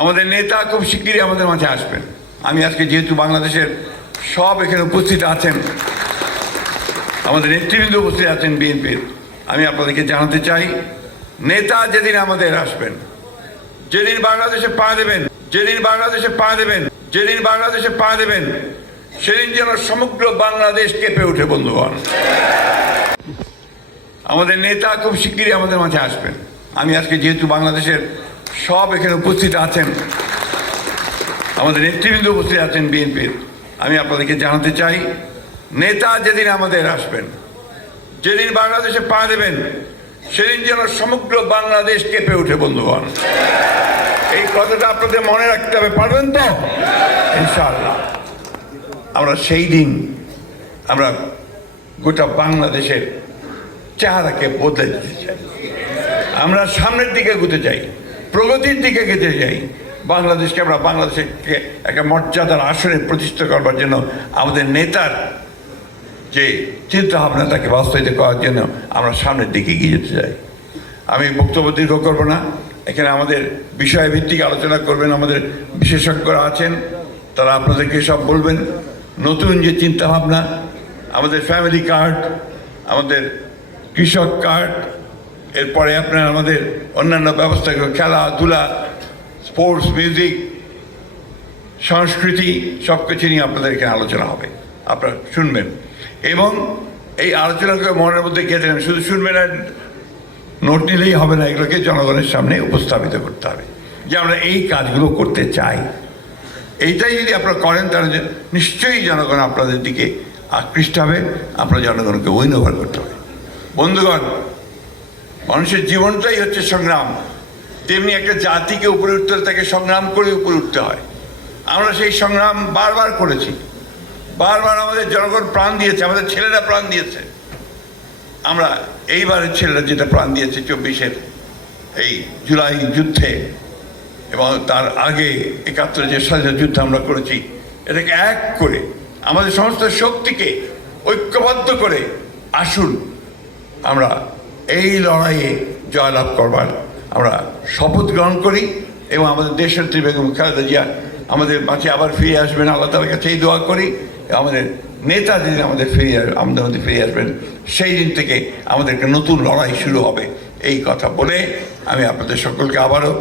আমাদের নেতা খুব শিগগিরই আমাদের মাঝে আসবেন। আমি আজকে যেহেতু বাংলাদেশের সব এখানে উপস্থিত আছেন, আমাদের নেতৃবৃন্দ উপস্থিত আছেন বিএনপির, আমি আপনাদেরকে জানাতে চাই, নেতা যেদিন আমাদের আসবেন, যেদিন বাংলাদেশে পা দেবেন, যেদিন বাংলাদেশে পা দেবেন, যেদিন বাংলাদেশে পা দেবেন, সেদিন যেন সমগ্র বাংলাদেশ কেঁপে ওঠে। বন্ধুগণ, আমাদের নেতা খুব শিগগিরই আমাদের মাঝে আসবেন। আমি আজকে যেহেতু বাংলাদেশের সব এখানে উপস্থিত আছেন, আমাদের নেতৃবৃন্দ উপস্থিত আছেন বিএনপির, আমি আপনাদেরকে জানাতে চাই, নেতা যেদিন আমাদের আসবেন, যেদিন বাংলাদেশে পা দেবেন, সেদিন যেন সমগ্র বাংলাদেশ কেঁপে ওঠে। বন্ধুগণ, এই কথাটা আপনাদের মনে রাখতে হবে, পারবেন তো? ইনশাআল্লাহ আমরা সেই দিন আমরা গোটা বাংলাদেশের চেহারাকে বদলে দিতে চাই। আমরা সামনের দিকে এগোতে চাই, প্রগতির দিকে এগোতে চাই। বাংলাদেশকে আমরা বাংলাদেশকে একটা মর্যাদার আসনে প্রতিষ্ঠা করবার জন্য আমাদের নেতার যে চিন্তা ভাবনা তাকে বাস্তবায়িত করার জন্য আমরা সামনের দিকে এগিয়ে যেতে চাই। আমি বক্তব্য দীর্ঘ করব না। এখানে আমাদের বিষয়ভিত্তিক আলোচনা করবেন আমাদের বিশেষজ্ঞরা আছেন, তারা আপনাদেরকে সব বলবেন। নতুন যে চিন্তা ভাবনা, আমাদের ফ্যামিলি কার্ড, আমাদের কৃষক কার্ড, এরপরে আপনার আমাদের অন্যান্য ব্যবস্থা, খেলাধুলা, স্পোর্টস, মিউজিক, সংস্কৃতি, সব কিছু নিয়ে আপনাদের এখানে আলোচনা হবে। আপনারা শুনবেন এবং এই আলোচনাকে মনের মধ্যে গেঁথে নেবেন। শুধু শুনবেন আর নোট নিলেই হবে না, এগুলোকে জনগণের সামনে উপস্থাপিত করতে হবে যে আমরা এই কাজগুলো করতে চাই। এইটাই যদি আপনারা করেন, তাহলে নিশ্চয়ই জনগণ আপনাদের দিকে আকৃষ্ট হবে। আপনার জনগণকে উইন ওভার করতে হবে। বন্ধুগণ, মানুষের জীবনটাই হচ্ছে সংগ্রাম। তেমনি একটা জাতিকে উপরে উঠতে হলে তাকে সংগ্রাম করে উপরে উঠতে হয়। আমরা সেই সংগ্রাম বারবার করেছি, বারবার আমাদের জনগণ প্রাণ দিয়েছে, আমাদের ছেলেরা প্রাণ দিয়েছে। আমরা এইবারের ছেলেরা যেটা প্রাণ দিয়েছে 24-এর এই জুলাই যুদ্ধে এবং তার আগে 71 যে স্বাধীনতা যুদ্ধ আমরা করেছি, এটাকে এক করে আমাদের সমস্ত শক্তিকে ঐক্যবদ্ধ করে আসুন আমরা এই লড়াইয়ে জয়লাভ করবার আমরা শপথ গ্রহণ করি এবং আমাদের দেশনেত্রী বেগম খালেদা জিয়া আমাদের মাঝে আবার ফিরে আসবেন, আল্লাহ তাআলার কাছে এই দোয়া করি। আমাদের নেতা যেদিন আমাদের মধ্যে ফিরে আসবেন, সেই দিন থেকে আমাদের একটা নতুন লড়াই শুরু হবে। এই কথা বলে আমি আপনাদের সকলকে আবারও